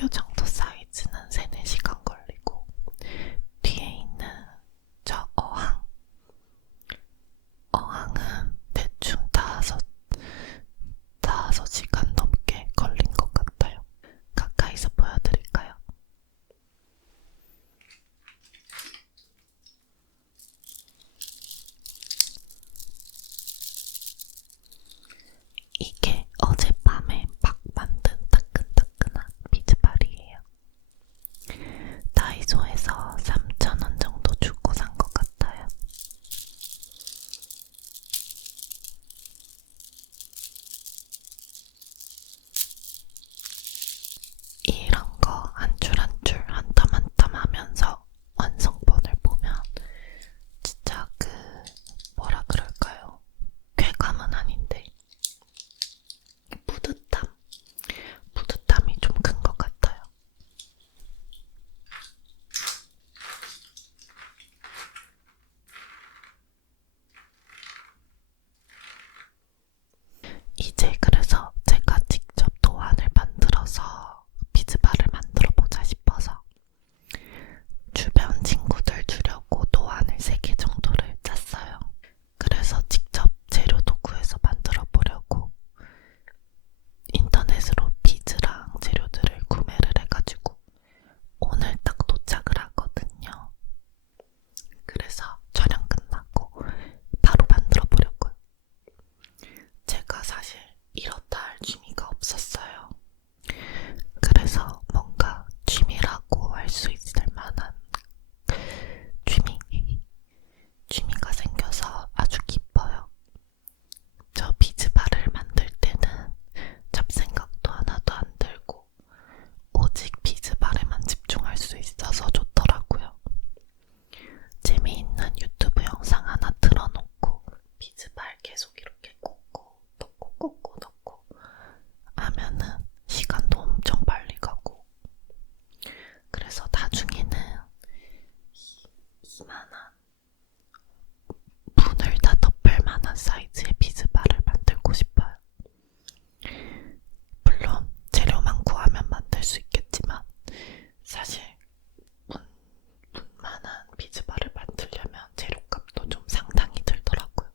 요 정도 사이즈는 3, 4시간 걸리고, 뒤에 있는 저 어항은 대충 5시간 넘게 걸린 것 같아요. 가까이서 보여드릴까요? 이게 어젯밤에 막 만든 따끈따끈한 비즈발이에요. 다이소에서 3,000원 정도 주고 산 것 같아요. 이런 거 한 줄 한 줄 한 땀 한 땀 하면서 완성본을 보면 진짜 뭐라 그럴까요? 쾌감은 아닌데 뿌듯함이 좀 큰 것 같아요. 이제 그래서 제가 직접 도안을 만들어서 비즈발을 만들어 보자 싶어서 주변 친구들 주려고 도안을 3개 정도를 짰어요. 그래서 직접 재료도 구해서 만들어 보려고 인터넷으로 비즈랑 재료들을 구매를 해가지고 오늘 딱 도착을 하거든요. 그래서 촬영 끝나고 바로 만들어 보려고요. 제가 사실 이렇다 할 취미가 없었어요. 그래서 뭔가 취미라고 할 수 있을 만한 취미가 생겨서 아주 기뻐요. 저 비즈발을 만들 때는 잡생각도 하나도 안 들고 오직 비즈발에만 집중할 수 있어서 좋더라고요. 재미있는 유튜브 영상 하나 틀어놓고 비즈발 계속 이렇게 꽂고 넣고 하면은 시간도 엄청 빨리 가고, 그래서 나중에는 이만한 문을 다 덮을 만한 사이즈의 비즈발을 만들고 싶어요. 물론 재료만 구하면 만들 수 있겠지만 사실 문만한 비즈발을 만들려면 재료값도 좀 상당히 들더라고요.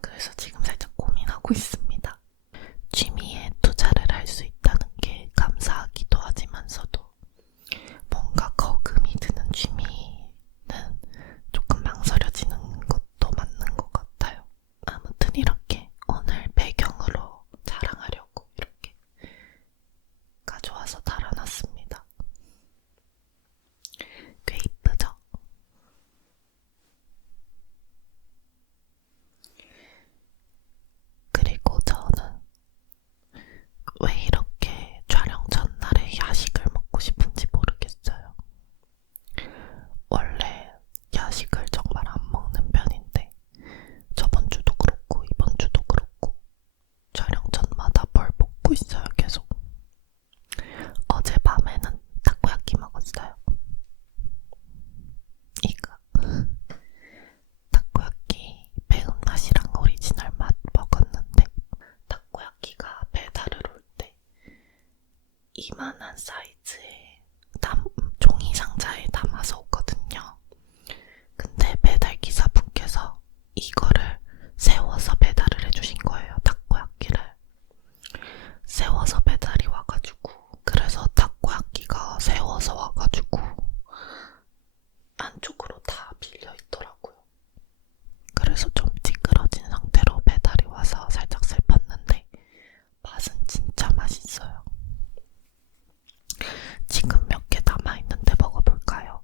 그래서 지금 살짝 고민하고 있습니다. 취미에 투자를 할 수 있다는 게 감사하기도 하지만서도 뭔가 거금이 드는 취미는 조금 망설여지는 것도 맞는 것 같아요. 아무튼 이렇게 오늘 배경으로 자랑하려고 이렇게 가져와서 달아놨습니다. 꽤 이쁘죠? 그리고 저는 왜 이렇게 촬영 전날에 야식을 먹고 싶은지 모르겠어요. 원래 야식을 정말 안 먹는 편인데 저번 주도 그렇고 이번 주도 그렇고 촬영 전마다 뭘 먹고 있어요, 계속. 어젯밤에는 타코야끼 먹었어요. 이거 타코야끼 매운맛이랑 오리지널 맛 먹었는데, 타코야끼가 배달을 올 때 이만한 사이즈의 종이 상자에 담아서 오거든요. 근데 배달 기사분께서 이거를 세워서 배달을 해주신 거예요. 타코야끼를 세워서 배달이 와가지고, 그래서 타코야끼가 세워서 와가지고 안쪽으로 다 빌려있더라고요. 그래서 좀 찌그러진 상태로 배달이 와서 살짝 슬펐는데 맛은 진짜 맛있어요. 지금 몇 개 남아있는데 먹어볼까요?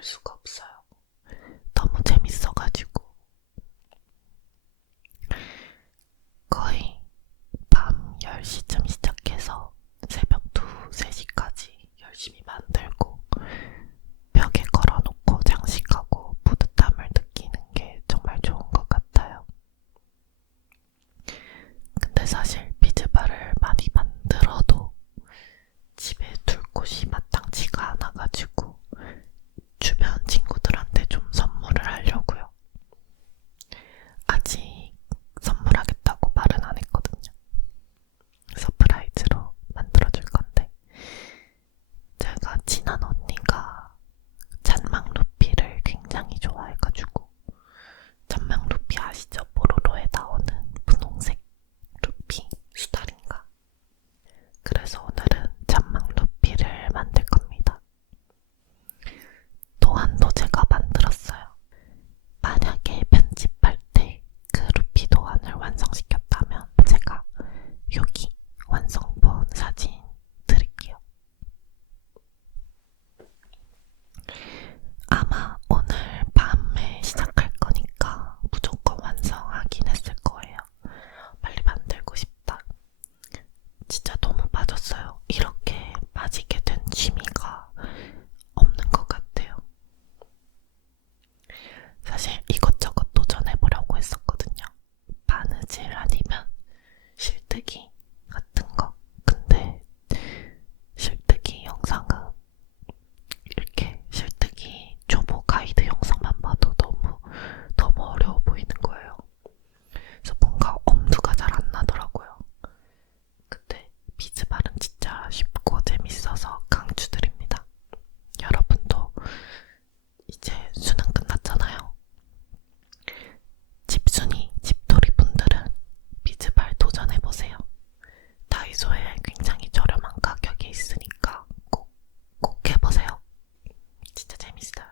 잘 수가 없어요. 너무 재밌어가지고. 거의 밤 10시쯤 시작해서 새벽 2, 3시까지 열심히 만들고 벽에 걸어놓고 장식하고 뿌듯함을 느끼는 게 정말 좋은 것 같아요. 근데 사실 비즈바를 많이 만들어도 집에 둘 곳이 마땅치가 않아가지고 주변 친구들한테 좀 선물을 하려고요. 아직 선물하겠다고 말은 안 했거든요. 서프라이즈로 만들어줄 건데, 제가 친한 언니가 잔망 루피를 굉장히 좋아해가지고, 잔망 루피 아시죠? 뽀로로에 나오는 분홍색 루피 수달인가? 그래서 오늘은 잔망 루피를 만들 겁니다. 도안도 제가 만들었어요. 만약에 편집할 때 그 루피 도안을 완성시켰다면 제가 여기 완성본 사진 드릴게요. 아마 오늘 밤에 시작할 거니까 무조건 완성하긴 했을 거예요. 빨리 만들고 싶다. 진짜 너무 빠졌어요. 이렇게 빠지게 된 취미가 없는 것 같아요. 사실 이것저것 도전해보려고 했었거든요. 바느질 아니면 실뜨기 같은 거. 근데 실뜨기 영상은 이렇게 실뜨기 초보 가이드 영상만 봐도 너무 어려워 보이는 거예요. 그래서 뭔가 엄두가 잘 안 나더라고요. 근데 비즈발은 진짜 쉽고 재밌어서 강추드립니다. 여러분도 이제 수능 끝났잖아요. 집순이, 집돌이 분들은 비즈발 도전해보세요. 다이소에 굉장히 저렴한 가격에 있으니까 꼭 해보세요. 진짜 재밌어요.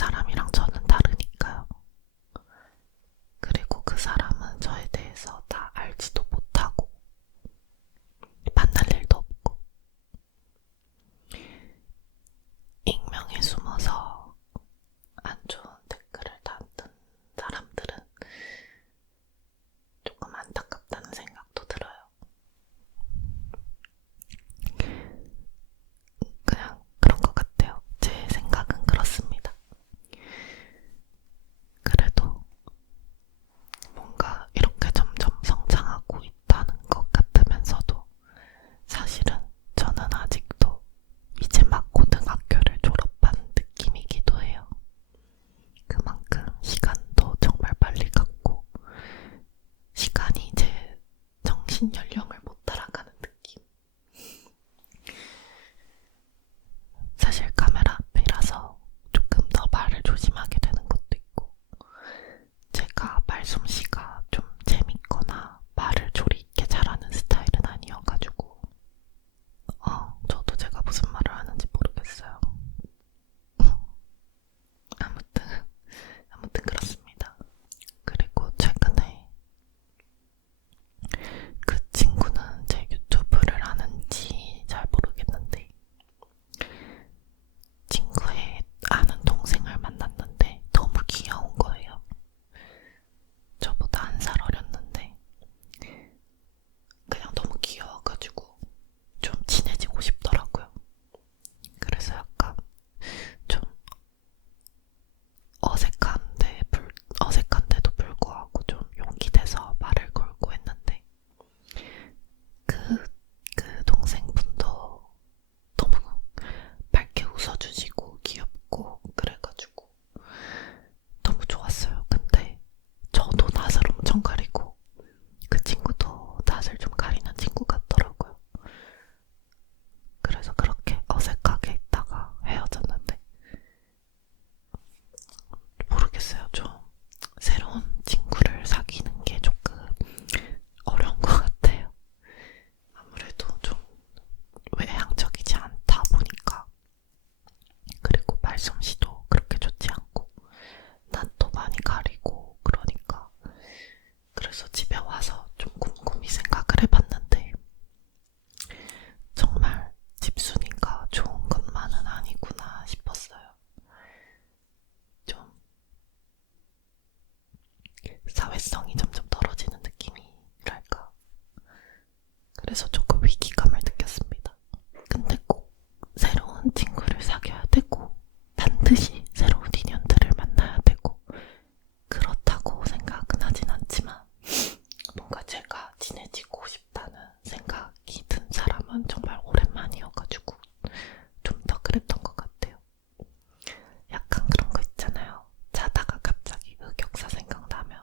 사람이랑 저는 다르니까요. 그리고 그 사람은 저에 대해서 다 알지도 못하고 만날 일도 없고 익명에 숨어서 안 좋은 댓글을 달던 사람들은 조금 안타깝다는 생각도 들어요. 그냥 그런 것 같아요. 제 생각은 그렇습니다. 그래도 뭔가 이렇게 점점 성장하고 있다는 것 같으면서도 사실은 저는 아직도 이제 막 고등학교를 졸업한 느낌이기도 해요. 그만큼 시간도 정말 빨리 갔고 시간이 이제 정신 연령을 못 따라가는 느낌. 사실 카메라 앞이라서 조금 더 말을 조심하게 되는 것도 있고 제가 말솜씨가 좀 재밌거나 말을 조리 있게 잘하는 스타일은 아니어가지고 저도 제가 무슨 말을 하는지 모르겠어요. 아무튼 그렇습니다. 그리고 최근에 그 친구는 제 유튜브를 하는지 잘 모르겠는데 친구의 아는 동생을 만났는데 너무 귀여운 거예요. 저보다 한 살 어렸는데 그냥 너무 귀여워가지고 좀 친해지고 싶더라고요. 그래서 약간 좀 어색한데도 불구하고 좀 용기 내서 말을 걸고 했는데 그 동생분도 너무 밝게 웃어주시고 귀엽고 그래가지고 너무 좋았어요. 근데 저도 낯을 엄청 가리고 그 친구도 낯을 좀 가리는 친구 같더라고요. 그래서 그렇게 어색하게 있다가 헤어졌는데 모르겠어요. 좀 새로운 친구를 사귀는 게 조금 어려운 것 같아요. 아무래도 좀 외향적이지 않다 보니까 그리고 말솜씨도 그렇게 좋지 않고 낯도 많이 가리고 그러니까 그래서 집에 와서 좀 곰곰이 생각을 해봤는데 정말 집순이가 좋은 것만은 아니구나 싶었어요. 좀 사회성이 점점 떨어지는 느낌이랄까. 그래서 조금 위기감을 느꼈습니다. 근데 꼭 새로운 친구를 사귀어야 되고 반드시 새로운 인연들을 만나야 되고 그렇다고 생각은 하진 않지만 뭔가 제가 친해지고 싶다는 생각이 든 사람은 정말 오랜만이어가지고 좀 더 그랬던 것 같아요. 약간 그런 거 있잖아요. 자다가 갑자기 흑역사 생각나면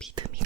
믿음이